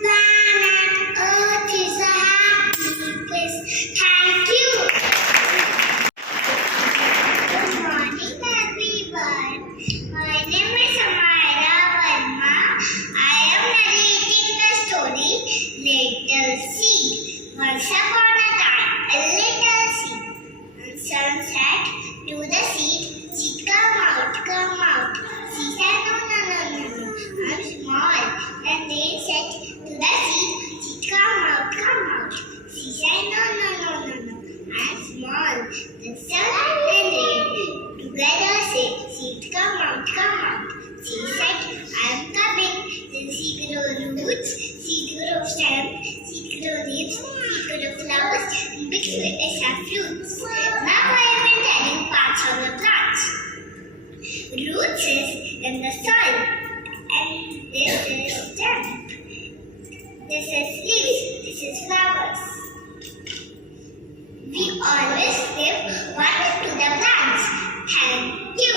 Planet Earth is a happy place. Thank you. Good morning, everyone. My name is Amara Verma. I am narrating the story Little Seed. Once upon a time, a little seed. Sunset to the seed. Seed, come out, come out. Seed said, no, no, no, no, no. I'm small. And they said to the seed, seed, come out, come out. Seed said, no, no, no, no, no. I'm small. The sun and rain together say, seed, come out, come out. Seed said, I'm coming. Then seed grow roots, seed grow stems, seed grow leaves, seed grow flowers, and mixed with it have fruits. Now I have been telling parts of the plants. Roots is in the soil, and this is stem. This is leaves, this is flowers. We always give one to the plants. Thank you.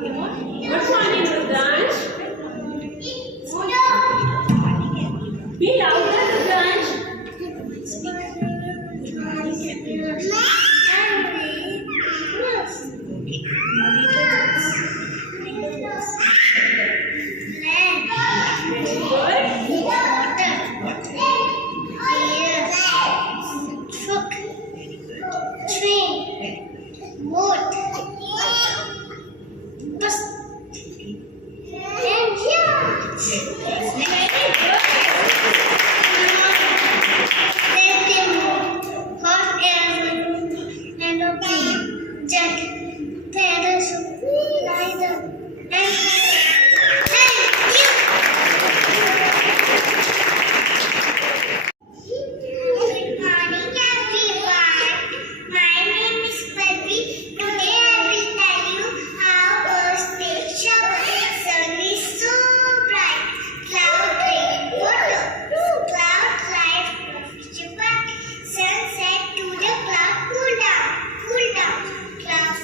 Good morning, Rudransh. Be louder, Rudransh. Sunset to the cloud, cool down, cool down. Cloud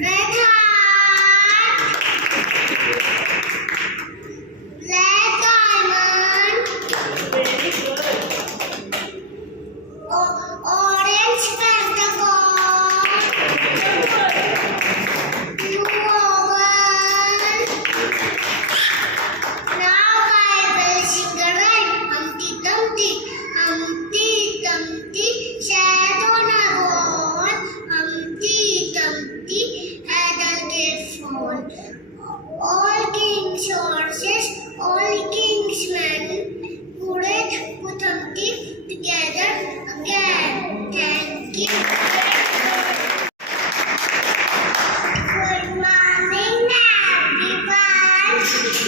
red heart, black diamond, Very good. orange pentagon, blue oval. Now I will sing a rhyme. Humpty Dumpty, sat on a wall. Humpty Dumpty had a gift fall. All king's horses, all king's men couldn't put Humpty together again. Thank you. Good morning, everyone.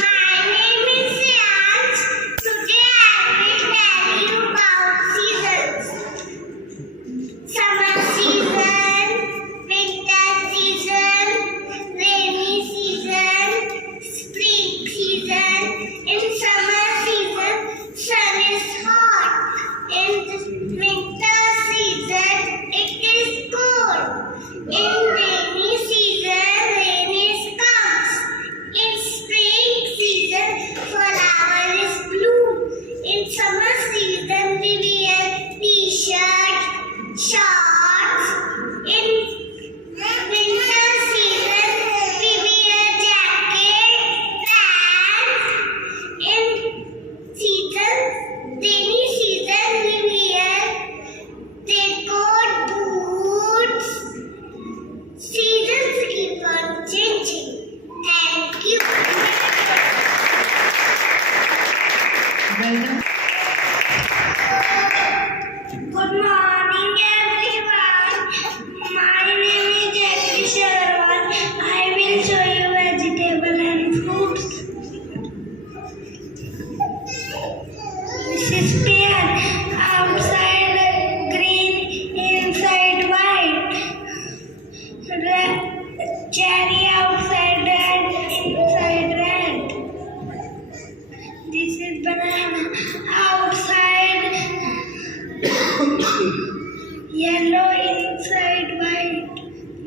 My name is Riyaz. Today I will tell you about seasons. Summer season, winter season, rainy season, spring season. In summer season, sun is hot. In winter season, it is cold. In rainy season, rain is comes. In spring season, flower is bloom. In summer season, we wear t-shirt, shorts. In winter season, we wear jacket, pants. In rainy season, we wear raincoat, boots. Seasons keep on changing. Thank you. Good morning, everyone. My name is Jackie Sharwan. I will show you vegetable and fruits. This is pear. Outside green, inside white. Cherry outside red, inside red. This is banana. Outside yellow, inside white.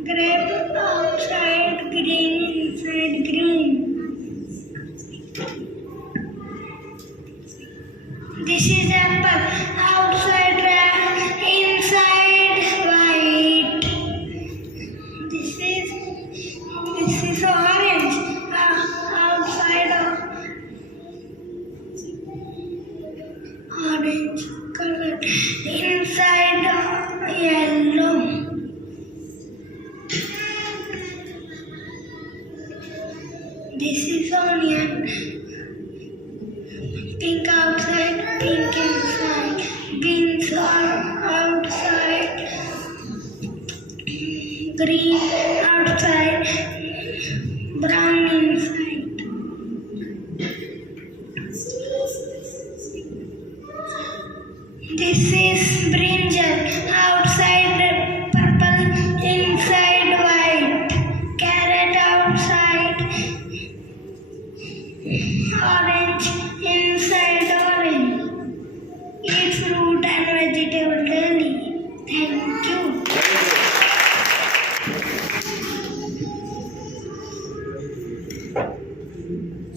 Grape outside green, inside green. This is apple. Outside red, inside white. This is orange. Outside orange color. Inside yellow. This is onion. Pink outside, pink inside. Beans are outside. Green outside, brown inside. This is brinjal. Outside purple, inside white. Carrot outside, orange, inside orange. Eat fruit and vegetable daily. Thank you.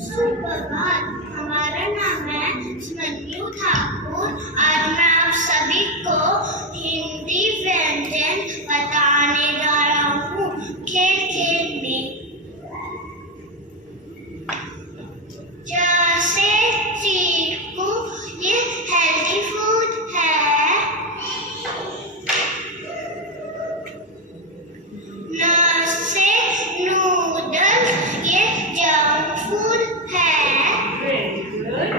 सुप्रभात, हमारा नाम है स्मन्यु ठाकुर। आज मैं आप सभी को हिंदी व्यंजन बताने जा रहा हूँ। खेल खेल में जैसे चीकू, ये हेल्दी फूड है। नसे नूडल्स, ये जंक फूड है। Very good.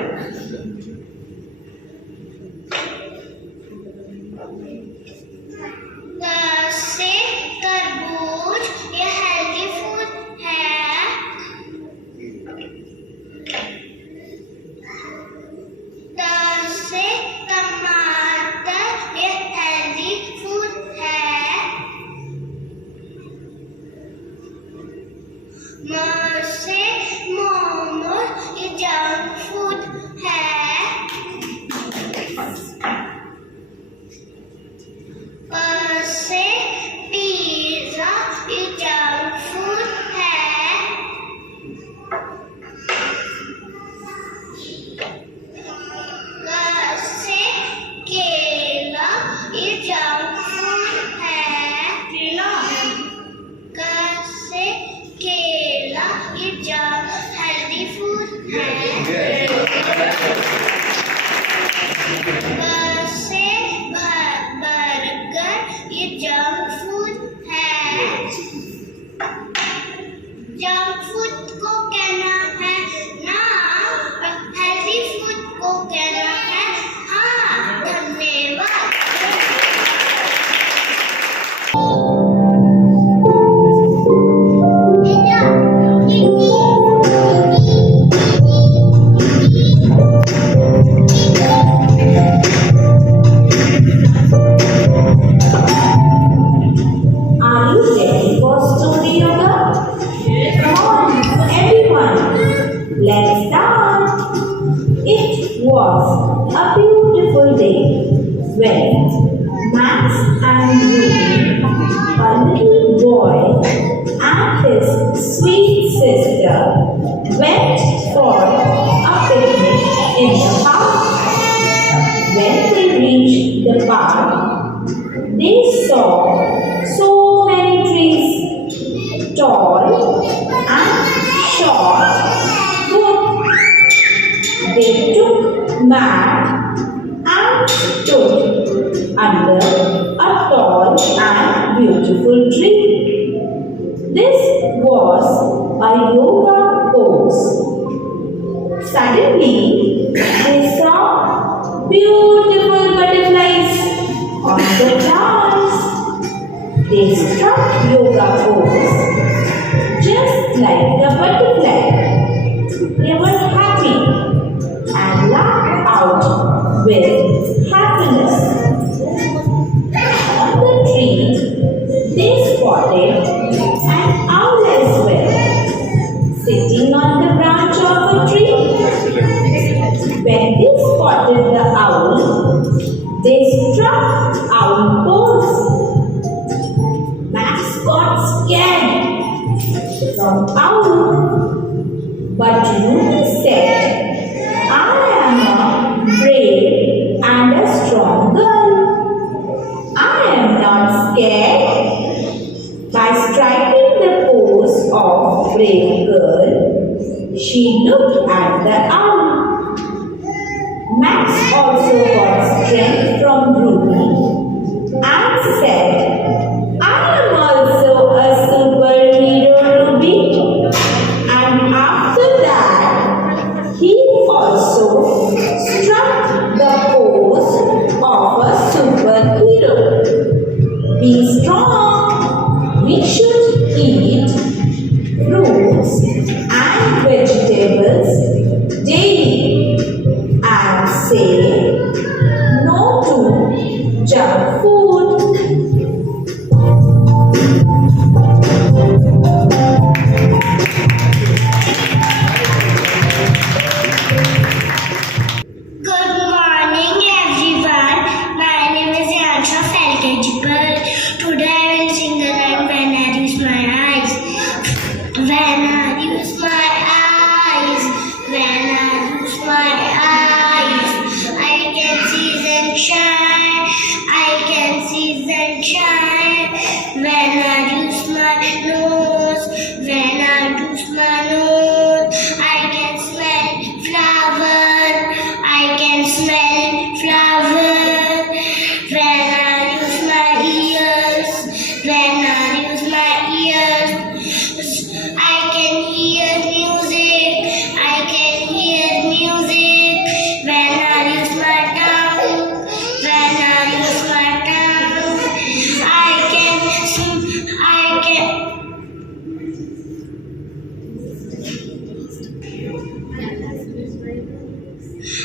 नसे तरबूज, ये हेल्दी फूड है। नसे टमाटर, ये हेल्दी फूड है। नसे मोमोज, ये जंक फूड है। से पिज़्ज़ा, ये जंक जंक फूड को कहना है ना, हेल्दी फूड को कहना है हाँ। धन्यवाद। Are you ready for story yoga? Come on, everyone, let's start. It was a beautiful day when Max and Ruby, a little boy, and his sweet sister went for a picnic in the park. When they reached the park, they saw so many trees, tall and short both. They took Matt and stood under a tall and beautiful tree. This was a yoga pose. Suddenly, they saw beautiful butterflies on the flowers. They struck yoga pose just like the butterfly. They were happy and laughed out with happiness. On the tree, they spotted an owl as well, sitting on the branch of a tree. When they spotted the owl, they struck owl pose. Max got scared from owl, but Ruby said, I am a brave and a strong girl. I am not scared. By striking the pose of brave girl, she looked at the owl. Max also got strength from Ruby and said, I am also a superhero, Ruby. And after that, he also struck the pose of a superhero. Be strong. We should eat fruits and vegetables daily and say no to junk food. Good morning, everyone. My name is Yansha Felkejipal. Today I will sing the line When I Use My Eyes. When I use my eyes, when I use my eyes, I can see sunshine, I can see sunshine. When I use my nose, when I use my nose, I can smell flower, I can smell flower. When I use my ears, when I use my ears, I can hear music, I can hear music. When I use my tongue, when I use my tongue, I can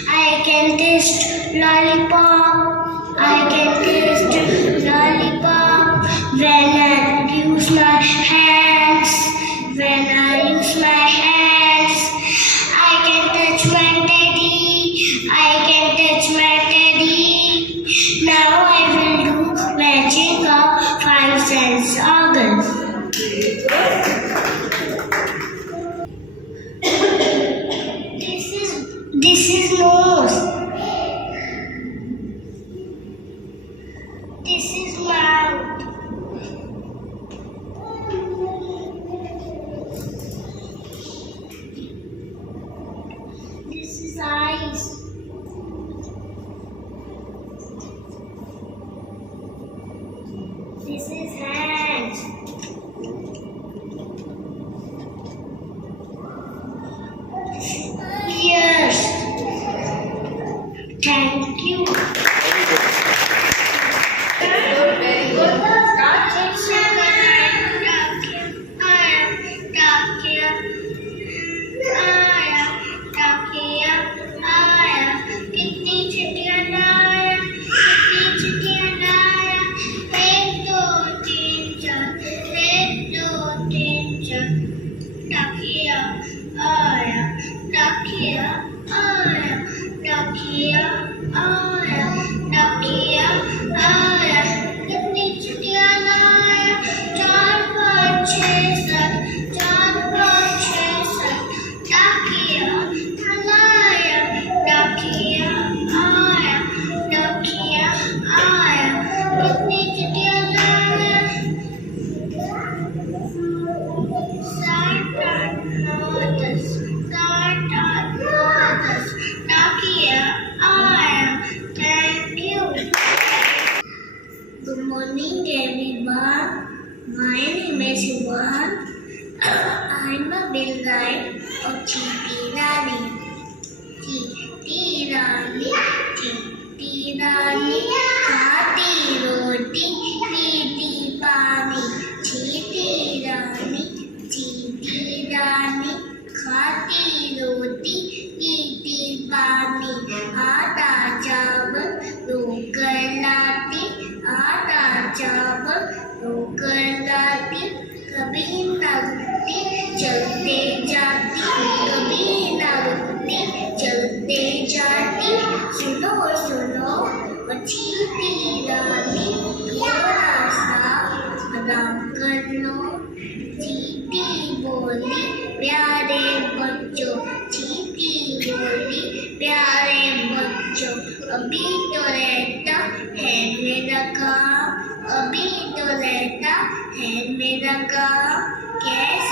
I can taste lollipop. I can taste lollipop. When I use my hands. When I use my hands. I can touch my teddy. I can touch my teddy. Now I will do magic of 5 sense organs. This is nose. This is mouth. डाकिया आया, डाकिया आया, कितनी चिड़िया लाया, 4 5 6 7, 4 5 6 7, डाकिया लाया, डाकिया आया, डाकिया आया, कितनी चिड़िया लाया, 7 8 9 10, 7 8 9 10, डाकिया आया. Thank you. Good morning, everyone. My name is Yuvan. I'm a bill guide of Chiti Rani. Chiti Rani, Chiti Rani, खाती रोटी पीती पानी. Chiti Rani, Chiti Rani, खाती रोटी पीती पानी. आटा चावल रोकर लाती, आटा चावल रोकर लाती, कभी ना रुकती चलते जाती, कभी ना रुकती चलते जाती. सुनो सुनो चीटी रानी, थोड़ा सा आराम कर लो. चीटी बोली प्यारे बच्चों, चीटी बोली प्यारे बच्चों, अभी तो रहता है मेरा काम, अभी तो रहता है मेरा काम. कैसे